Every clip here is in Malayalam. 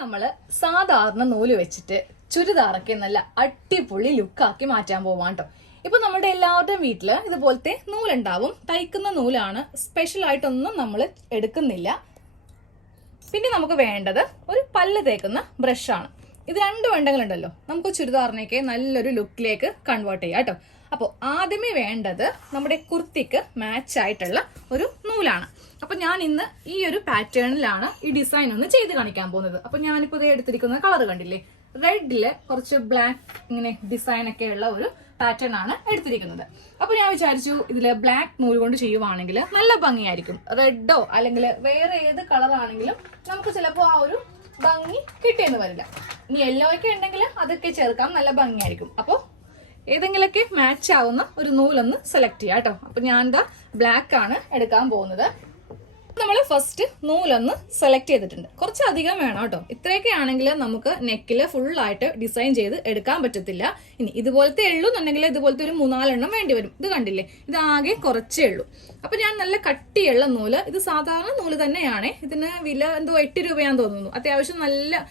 നമ്മൾ സാധാരണ നൂല് വെച്ചിട്ട് ചുരിദാറൊക്കെ നല്ല അടിപൊളി ലുക്കാക്കി മാറ്റാൻ പോവാം കേട്ടോ. ഇപ്പൊ നമ്മുടെ എല്ലാവരുടെയും വീട്ടില് ഇതുപോലത്തെ നൂലുണ്ടാവും. തയ്ക്കുന്ന നൂലാണ്, സ്പെഷ്യൽ ആയിട്ടൊന്നും നമ്മൾ എടുക്കുന്നില്ല. പിന്നെ നമുക്ക് വേണ്ടത് ഒരു പല്ല് തേക്കുന്ന ബ്രഷാണ്. ഇത് രണ്ടും ഉണ്ടെങ്കിലുണ്ടല്ലോ നമുക്ക് ചുരിദാറിനേക്ക് നല്ലൊരു ലുക്കിലേക്ക് കൺവേർട്ട് ചെയ്യാം കേട്ടോ. അപ്പോൾ ആദ്യമേ വേണ്ടത് നമ്മുടെ കുർത്തിക്ക് മാച്ച് ആയിട്ടുള്ള ഒരു നൂലാണ്. അപ്പൊ ഞാൻ ഇന്ന് ഈ ഒരു പാറ്റേണിലാണ് ഈ ഡിസൈൻ ഒന്ന് ചെയ്ത് കാണിക്കാൻ പോകുന്നത്. അപ്പൊ ഞാനിപ്പോൾ ഇത് എടുത്തിരിക്കുന്ന കളർ കണ്ടില്ലേ, റെഡില് കുറച്ച് ബ്ലാക്ക് ഇങ്ങനെ ഡിസൈൻ ഒക്കെ ഉള്ള ഒരു പാറ്റേൺ ആണ് എടുത്തിരിക്കുന്നത്. അപ്പൊ ഞാൻ വിചാരിച്ചു ഇതില് ബ്ലാക്ക് നൂല് കൊണ്ട് ചെയ്യുവാണെങ്കിൽ നല്ല ഭംഗിയായിരിക്കും. റെഡോ അല്ലെങ്കിൽ വേറെ ഏത് കളർ ആണെങ്കിലും നമുക്ക് ചിലപ്പോൾ ആ ഒരു ഭംഗി കിട്ടിയെന്ന് വരില്ല. ഇനി യെല്ലോ ഒക്കെ ഉണ്ടെങ്കിൽ അതൊക്കെ ചേർക്കാം, നല്ല ഭംഗിയായിരിക്കും. അപ്പോൾ ഏതെങ്കിലുമൊക്കെ മാച്ച് ആവുന്ന ഒരു നൂലൊന്ന് സെലക്ട് ചെയ്യാം കേട്ടോ. അപ്പൊ ഞാൻ എന്താ ബ്ലാക്ക് ആണ് എടുക്കാൻ പോകുന്നത്. നമ്മൾ ഫസ്റ്റ് നൂലൊന്ന് സെലക്ട് ചെയ്തിട്ടുണ്ട്. കുറച്ച് അധികം വേണം കേട്ടോ. ഇത്രയൊക്കെ ആണെങ്കിൽ നമുക്ക് നെക്കിൽ ഫുള്ളായിട്ട് ഡിസൈൻ ചെയ്ത് എടുക്കാൻ പറ്റത്തില്ല. ഇനി ഇതുപോലത്തെ ഉള്ളൂ എന്നുണ്ടെങ്കിൽ ഇതുപോലത്തെ ഒരു 3-4 എണ്ണം വേണ്ടി വരും. ഇത് കണ്ടില്ലേ, ഇത് ആകെ കുറച്ചേ ഉള്ളൂ. അപ്പൊ ഞാൻ നല്ല കട്ടിയുള്ള നൂല്, ഇത് സാധാരണ നൂല് തന്നെയാണ്. ഇതിന് വില എന്തോ 8 രൂപയാന്ന് തോന്നുന്നു. അത്യാവശ്യം നല്ല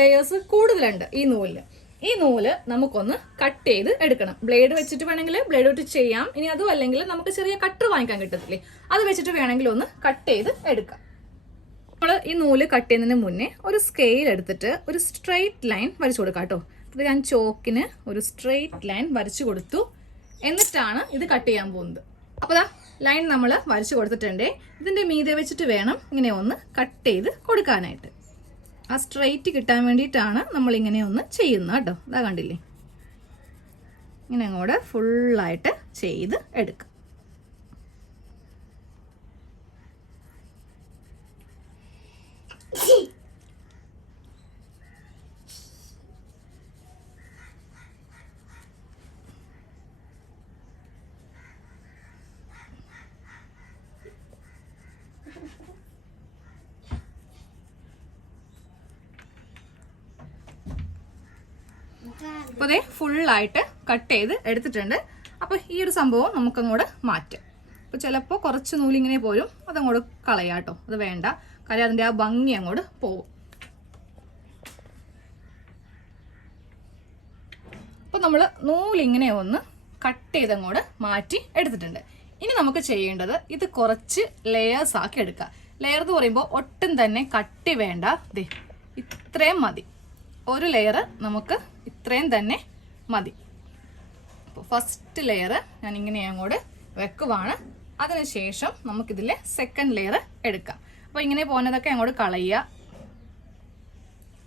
ലെയേഴ്സ് കൂടുതലുണ്ട് ഈ നൂലിന്. ഈ നൂല് നമുക്കൊന്ന് കട്ട് ചെയ്ത് എടുക്കണം. ബ്ലേഡ് വെച്ചിട്ട് വേണമെങ്കിൽ ബ്ലേഡ് വെച്ച് ചെയ്യാം. ഇനി അതും അല്ലെങ്കിൽ നമുക്ക് ചെറിയ കട്ടർ വാങ്ങിക്കാൻ കിട്ടത്തില്ലേ, അത് വെച്ചിട്ട് വേണമെങ്കിൽ ഒന്ന് കട്ട് ചെയ്ത് എടുക്കാം. നമ്മൾ ഈ നൂല് കട്ട് ചെയ്യുന്നതിന് മുന്നേ ഒരു സ്കെയിൽ എടുത്തിട്ട് ഒരു സ്ട്രെയിറ്റ് ലൈൻ വരച്ചു കൊടുക്കാം കേട്ടോ. അപ്പോൾ ഞാൻ ചോക്കിന് ഒരു സ്ട്രെയിറ്റ് ലൈൻ വരച്ചു കൊടുത്തു. എന്നിട്ടാണ് ഇത് കട്ട് ചെയ്യാൻ പോകുന്നത്. അപ്പോൾ ദാ ലൈൻ നമ്മൾ വരച്ചു കൊടുത്തിട്ടുണ്ട്. ഇതിന്റെ മീതെ വെച്ചിട്ട് വേണം ഇങ്ങനെ ഒന്ന് കട്ട് ചെയ്ത് കൊടുക്കാനായിട്ട്. ആ സ്ട്രെയിറ്റ് കിട്ടാൻ വേണ്ടിയിട്ടാണ് നമ്മൾ ഇങ്ങനെ ഒന്ന് ചെയ്യുന്നത് കേട്ടോ. ഇതാ കണ്ടില്ലേ, ഇങ്ങനെ അങ്ങോട്ട് ഫുള്ളായിട്ട് ചെയ്ത് എടുക്കാം. അപ്പോൾ അതേ ഫുള്ളായിട്ട് കട്ട് ചെയ്ത് എടുത്തിട്ടുണ്ട്. അപ്പോൾ ഈ ഒരു സംഭവം നമുക്കങ്ങോട്ട് മാറ്റാം. അപ്പോൾ ചിലപ്പോൾ കുറച്ച് നൂലിങ്ങനെ പോരും, അതങ്ങോട്ട് കളയാം കേട്ടോ. അത് വേണ്ട, കാര്യം അതിൻ്റെ ആ ഭംഗി അങ്ങോട്ട് പോകും. അപ്പോൾ നമ്മൾ നൂലിങ്ങനെ ഒന്ന് കട്ട് ചെയ്തങ്ങോട്ട് മാറ്റി എടുത്തിട്ടുണ്ട്. ഇനി നമുക്ക് ചെയ്യേണ്ടത് ഇത് കുറച്ച് ലെയേഴ്സ് ആക്കി എടുക്കുക. ലെയർ എന്ന് പറയുമ്പോൾ ഒട്ടും തന്നെ കട്ടി വേണ്ട. ദേ ഇത്രയും മതി. ഒരു ലെയർ നമുക്ക് ഇത്രയും തന്നെ മതി. അപ്പോൾ ഫസ്റ്റ് ലെയർ ഞാൻ ഇങ്ങനെ അങ്ങോട്ട് വെക്കുവാണ്. അതിനുശേഷം നമുക്കിതിലെ സെക്കൻഡ് ലെയർ എടുക്കാം. അപ്പോൾ ഇങ്ങനെ പോകുന്നതൊക്കെ അങ്ങോട്ട് കളയുക.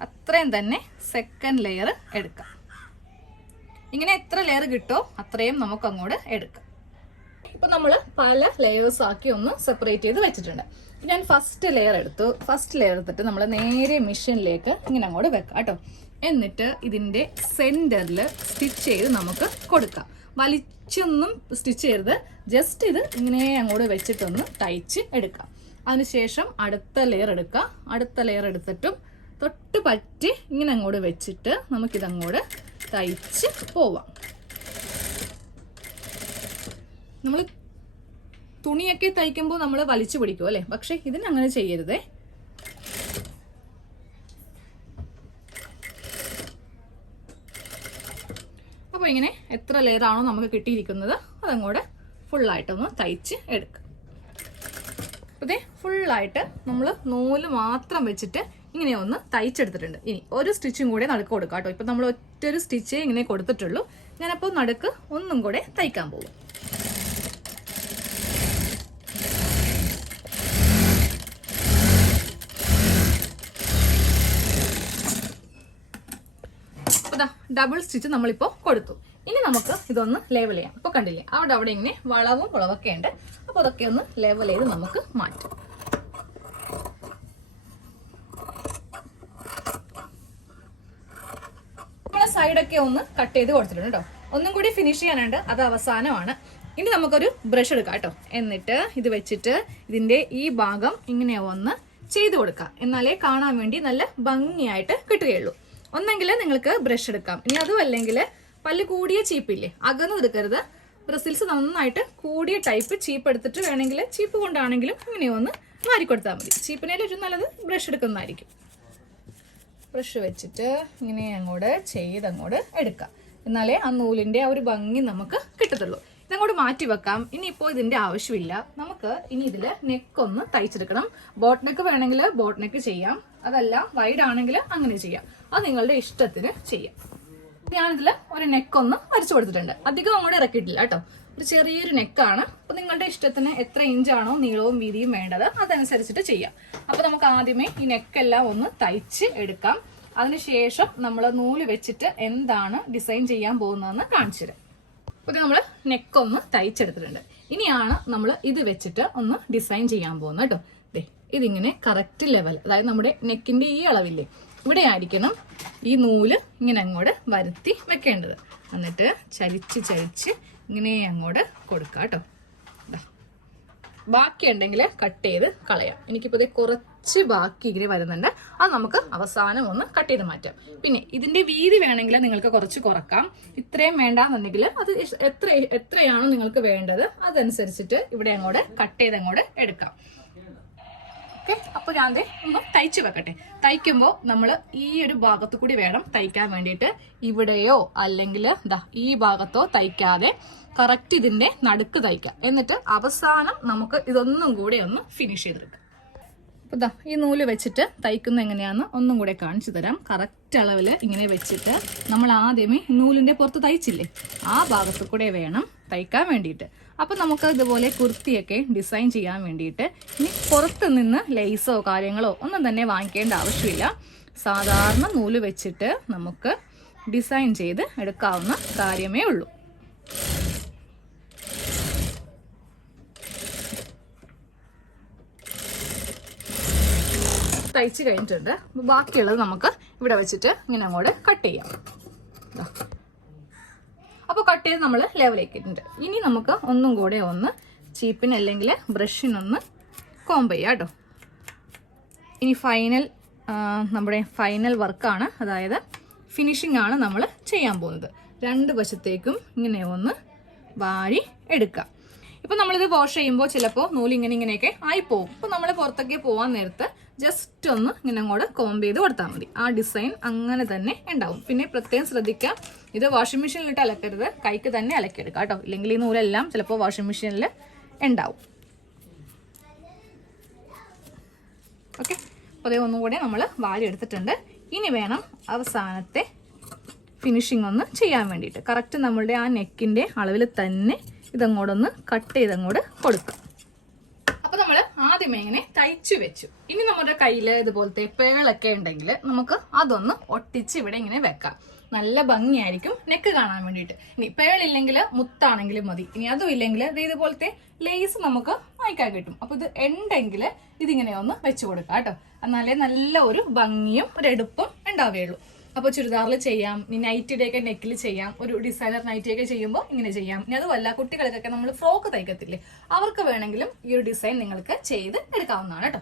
അത്രയും തന്നെ സെക്കൻഡ് ലെയർ എടുക്കാം. ഇങ്ങനെ എത്ര ലെയർ കിട്ടോ അത്രയും നമുക്ക് അങ്ങോട്ട് എടുക്കാം. ഇപ്പൊ നമ്മൾ പല ലെയേഴ്സ് ആക്കി ഒന്ന് സെപ്പറേറ്റ് ചെയ്ത് വെച്ചിട്ടുണ്ട്. ഞാൻ ഫസ്റ്റ് ലെയർ എടുത്തു. ഫസ്റ്റ് ലെയർ എടുത്തിട്ട് നമ്മൾ നേരെ മെഷീനിലേക്ക് ഇങ്ങനെ അങ്ങോട്ട് വെക്കാം കേട്ടോ. എന്നിട്ട് ഇതിന്റെ സെന്ററിൽ സ്റ്റിച്ച് ചെയ്ത് നമുക്ക് കൊടുക്കാം. വലിച്ചൊന്നും സ്റ്റിച്ച് ചെയ്യരുത്, ജസ്റ്റ് ഇത് ഇങ്ങനെ അങ്ങോട്ട് വെച്ചിട്ടൊന്ന് തയ്ച്ച് എടുക്കാം. അതിനുശേഷം അടുത്ത ലെയർ എടുക്കാം. അടുത്ത ലെയർ എടുത്തിട്ടും തൊട്ട് പറ്റി ഇങ്ങനെ അങ്ങോട്ട് വെച്ചിട്ട് നമുക്കിതങ്ങോട്ട് തയ്ച്ച് പോവാം. നമ്മൾ തുണിയൊക്കെ തയ്ക്കുമ്പോൾ നമ്മൾ വലിച്ചു പിടിക്കും അല്ലേ, പക്ഷെ ഇതിന് അങ്ങനെ ചെയ്യരുതേ. അപ്പോൾ ഇങ്ങനെ എത്ര ലെയർ ആണോ നമുക്ക് കിട്ടിയിരിക്കുന്നത് അതങ്ങോട്ട് ഫുള്ളായിട്ടൊന്ന് തയ്ച്ച് എടുക്കാം. അതെ ഫുള്ളായിട്ട് നമ്മൾ നൂല് മാത്രം വെച്ചിട്ട് ഇങ്ങനെ ഒന്ന് തയ്ച്ചെടുത്തിട്ടുണ്ട്. ഇനി ഒരു സ്റ്റിച്ചും കൂടെ നടുക്ക് കൊടുക്കാം കേട്ടോ. ഇപ്പം നമ്മൾ ഒറ്റൊരു സ്റ്റിച്ചേ ഇങ്ങനെ കൊടുത്തിട്ടുള്ളൂ. ഞാനപ്പോൾ നടുക്ക് ഒന്നും കൂടെ തയ്ക്കാൻ പോകും. ഡബിൾ സ്റ്റിച്ച് നമ്മളിപ്പോൾ കൊടുത്തു. ഇനി നമുക്ക് ഇതൊന്ന് ലെവൽ ചെയ്യാം. ഇപ്പോൾ കണ്ടില്ലേ, അവിടെ ഇങ്ങനെ വളവൊക്കെ ഉണ്ട്. അപ്പോൾ അതൊക്കെ ഒന്ന് ലെവൽ ചെയ്ത് നമുക്ക് മാറ്റാം. നമ്മളെ സൈഡൊക്കെ ഒന്ന് കട്ട് ചെയ്ത് കൊടുത്തിട്ടുണ്ട് കേട്ടോ. ഒന്നും കൂടി ഫിനിഷ് ചെയ്യാനുണ്ട്, അത് അവസാനമാണ്. ഇനി നമുക്കൊരു ബ്രഷ് എടുക്കാം കേട്ടോ. എന്നിട്ട് ഇത് വെച്ചിട്ട് ഇതിന്റെ ഈ ഭാഗം ഇങ്ങനെ ഒന്ന് ചെയ്ത് കൊടുക്കാം. എന്നാലേ കാണാൻ വേണ്ടി നല്ല ഭംഗിയായിട്ട് കിട്ടുകയുള്ളൂ. ഒന്നെങ്കിൽ നിങ്ങൾക്ക് ബ്രഷ് എടുക്കാം. ഇനി അതും അല്ലെങ്കിൽ പല്ല് കൂടിയ ചീപ്പില്ലേ, അകന്ന് എടുക്കരുത്. ബ്രസിൽസ് നന്നായിട്ട് കൂടിയ ടൈപ്പ് ചീപ്പ് എടുത്തിട്ട് വേണമെങ്കിൽ ചീപ്പ് കൊണ്ടാണെങ്കിലും ഇങ്ങനെ ഒന്ന് മാറിക്കൊടുത്താൽ മതി. ചീപ്പിനേലും ഏറ്റവും നല്ലത് ബ്രഷ് എടുക്കുന്നതായിരിക്കും. ബ്രഷ് വെച്ചിട്ട് ഇങ്ങനെ അങ്ങോട്ട് ചെയ്തങ്ങോട്ട് എടുക്കാം. എന്നാലേ ആ നൂലിന്റെ ആ ഒരു ഭംഗി നമുക്ക് കിട്ടത്തുള്ളൂ. ഇതങ്ങോട്ട് മാറ്റി വെക്കാം. ഇനിയിപ്പോൾ ഇതിന്റെ ആവശ്യമില്ല. നമുക്ക് ഇനി ഇതിൽ നെക്കൊന്ന് തയ്ച്ചെടുക്കണം. ബോട്ട് നെക്ക് വേണമെങ്കിൽ ബോട്ട് നെക്ക് ചെയ്യാം, അതല്ല വൈഡ് ആണെങ്കിൽ അങ്ങനെ ചെയ്യാം. അത് നിങ്ങളുടെ ഇഷ്ടത്തിന് ചെയ്യാം. ഞാനിതിൽ ഒരു നെക്കൊന്ന് വരച്ചു കൊടുത്തിട്ടുണ്ട്. അധികം അങ്ങോട്ട് ഇറക്കിയിട്ടില്ല കേട്ടോ. ഒരു ചെറിയൊരു നെക്കാണ്. അപ്പൊ നിങ്ങളുടെ ഇഷ്ടത്തിന് എത്ര ഇഞ്ചാണോ നീളവും വീതിയും വേണ്ടത് അതനുസരിച്ചിട്ട് ചെയ്യാം. അപ്പൊ നമുക്ക് ആദ്യമേ ഈ നെക്കെല്ലാം ഒന്ന് തയ്ച്ച് എടുക്കാം. അതിനുശേഷം നമ്മൾ നൂല് വെച്ചിട്ട് എന്താണ് ഡിസൈൻ ചെയ്യാൻ പോകുന്നതെന്ന് കാണിച്ചു തരാം. അപ്പൊ നമ്മൾ നെക്കൊന്ന് തയ്ച്ചെടുത്തിട്ടുണ്ട്. ഇനിയാണ് നമ്മൾ ഇത് വെച്ചിട്ട് ഒന്ന് ഡിസൈൻ ചെയ്യാൻ പോകുന്നത് കേട്ടോ. ഇതിങ്ങനെ കറക്റ്റ് ലെവൽ, അതായത് നമ്മുടെ നെക്കിന്റെ ഈ അളവില്ലേ ഇവിടെ ആയിരിക്കണം ഈ നൂല് ഇങ്ങനെ അങ്ങോട്ട് വരുത്തി വെക്കേണ്ടത്. എന്നിട്ട് ചരിച്ച് ഇങ്ങനെ അങ്ങോട്ട് കൊടുക്കാം കേട്ടോ. ബാക്കി ഉണ്ടെങ്കിൽ കട്ട് ചെയ്ത് കളയാം. എനിക്കിപ്പോൾ ഇത് കുറച്ച് ബാക്കി ഇങ്ങനെ വരുന്നുണ്ട്. അത് നമുക്ക് അവസാനം ഒന്ന് കട്ട് ചെയ്ത് മാറ്റാം. പിന്നെ ഇതിന്റെ വീതി വേണമെങ്കിൽ നിങ്ങൾക്ക് കുറച്ച് കുറക്കാം. ഇത്രയും വേണ്ടാന്നുണ്ടെങ്കിൽ അത് എത്രയാണോ നിങ്ങൾക്ക് വേണ്ടത് അതനുസരിച്ചിട്ട് ഇവിടെ അങ്ങോട്ട് കട്ട് ചെയ്ത് അങ്ങോട്ട് എടുക്കാം. ഓക്കെ, അപ്പൊ ഞാൻ ഒന്ന് തയ്ച്ചു വെക്കട്ടെ. തയ്ക്കുമ്പോൾ നമ്മൾ ഈ ഒരു ഭാഗത്തു കൂടി വേണം തയ്ക്കാൻ വേണ്ടിയിട്ട്. ഇവിടെയോ അല്ലെങ്കിൽ ഈ ഭാഗത്തോ തയ്ക്കാതെ കറക്റ്റ് ഇതിന്റെ നടുക്ക് തയ്ക്കാം. എന്നിട്ട് അവസാനം നമുക്ക് ഇതൊന്നും കൂടെ ഒന്ന് ഫിനിഷ് ചെയ്തെടുക്കാം. അപ്പൊ ഈ നൂല് വെച്ചിട്ട് തയ്ക്കുന്ന എങ്ങനെയാന്ന് ഒന്നും കൂടെ കാണിച്ചു തരാം. കറക്റ്റ് അളവില് ഇങ്ങനെ വെച്ചിട്ട് നമ്മൾ ആദ്യമേ നൂലിന്റെ പുറത്ത് തയ്ച്ചില്ലേ ആ ഭാഗത്തു കൂടെ വേണം തയ്ക്കാൻ വേണ്ടിയിട്ട്. അപ്പൊ നമുക്ക് ഇതുപോലെ കുർത്തിയൊക്കെ ഡിസൈൻ ചെയ്യാൻ വേണ്ടിയിട്ട് ഇനി പുറത്ത് നിന്ന് ലേസോ കാര്യങ്ങളോ ഒന്നും തന്നെ വാങ്ങിക്കേണ്ട ആവശ്യമില്ല. സാധാരണ നൂല് വെച്ചിട്ട് നമുക്ക് ഡിസൈൻ ചെയ്ത് എടുക്കാവുന്ന കാര്യമേ ഉള്ളൂ. തയ്ച്ച് കഴിഞ്ഞിട്ടുണ്ട്. ബാക്കിയുള്ളത് നമുക്ക് ഇവിടെ വെച്ചിട്ട് ഇങ്ങനെ അങ്ങോട്ട് കട്ട് ചെയ്യാം. അപ്പോൾ കട്ട് ചെയ്ത് നമ്മൾ ലെവലാക്കിയിട്ടുണ്ട്. ഇനി നമുക്ക് ഒന്നും കൂടെ ഒന്ന് ചീപ്പിന് അല്ലെങ്കിൽ ബ്രഷിനൊന്ന് കോംബ് ചെയ്യാം കേട്ടോ. ഇനി നമ്മുടെ ഫൈനൽ വർക്കാണ്, അതായത് ഫിനിഷിംഗ് ആണ് നമ്മൾ ചെയ്യാൻ പോകുന്നത്. രണ്ട് വശത്തേക്കും ഇങ്ങനെ ഒന്ന് വാരി എടുക്കാം. ഇപ്പം നമ്മളിത് വാഷ് ചെയ്യുമ്പോൾ ചിലപ്പോൾ നൂല് ഇങ്ങനെയൊക്കെ ആയിപ്പോവും. അപ്പോൾ നമ്മൾ പുറത്തൊക്കെ പോകാൻ നേരത്ത് ജസ്റ്റ് ഒന്ന് ഇങ്ങനെ അങ്ങോട്ട് കോംബ് ചെയ്ത് കൊടുത്താൽ മതി. ആ ഡിസൈൻ അങ്ങനെ തന്നെ ഉണ്ടാവും. പിന്നെ പ്രത്യേകം ശ്രദ്ധിക്കുക, ഇത് വാഷിംഗ് മെഷീനിലിട്ട് അലക്കരുത്, കൈക്ക് തന്നെ അലക്കിയെടുക്കാം കേട്ടോ. ഇല്ലെങ്കിൽ ഈ നൂലെല്ലാം ചിലപ്പോൾ വാഷിംഗ് മെഷീനിൽ ഉണ്ടാവും. ഓക്കെ, അപ്പോൾ അതേ ഒന്നും കൂടെ നമ്മൾ വാരി എടുത്തിട്ടുണ്ട്. ഇനി വേണം അവസാനത്തെ ഫിനിഷിംഗ് ഒന്ന് ചെയ്യാൻ വേണ്ടിയിട്ട്. കറക്റ്റ് നമ്മളുടെ ആ നെക്കിൻ്റെ അളവിൽ തന്നെ ഇതങ്ങോട്ടൊന്ന് കട്ട് ചെയ്തങ്ങോട്ട് കൊടുക്കാം. അപ്പൊ നമ്മൾ ആദ്യമേ ഇങ്ങനെ തയ്ച്ചു വെച്ചു. ഇനി നമ്മുടെ കയ്യിൽ ഇതുപോലത്തെ പേളൊക്കെ ഉണ്ടെങ്കിൽ നമുക്ക് അതൊന്ന് ഒട്ടിച്ച് ഇവിടെ ഇങ്ങനെ വെക്കാം. നല്ല ഭംഗിയായിരിക്കും നെക്ക് കാണാൻ വേണ്ടിയിട്ട്. ഇനി പേളില്ലെങ്കിൽ മുത്താണെങ്കിലും മതി. ഇനി അതും ഇല്ലെങ്കിൽ ഇതുപോലത്തെ ലേസ് നമുക്ക് വാങ്ങിക്കാൻ കിട്ടും. അപ്പൊ ഇത് ഉണ്ടെങ്കിൽ ഇതിങ്ങനെ ഒന്ന് വെച്ചു കൊടുക്കാം കേട്ടോ. എന്നാലേ നല്ല ഒരു ഭംഗിയും ഒരു എടുപ്പും ഉണ്ടാവുകയുള്ളൂ. അപ്പോൾ ചുരിദാറിൽ ചെയ്യാം, ഇനി നൈറ്റിയുടെയൊക്കെ നെക്കിൽ ചെയ്യാം, ഒരു ഡിസൈനർ നൈറ്റിയൊക്കെ ചെയ്യുമ്പോൾ ഇങ്ങനെ ചെയ്യാം. ഇനി അതുമല്ല കുട്ടികൾക്കൊക്കെ നമ്മൾ ഫ്രോക്ക് തയ്ക്കത്തില്ലേ, അവർക്ക് വേണമെങ്കിലും ഈ ഒരു ഡിസൈൻ നിങ്ങൾക്ക് ചെയ്ത് എടുക്കാവുന്നതാണ് കേട്ടോ.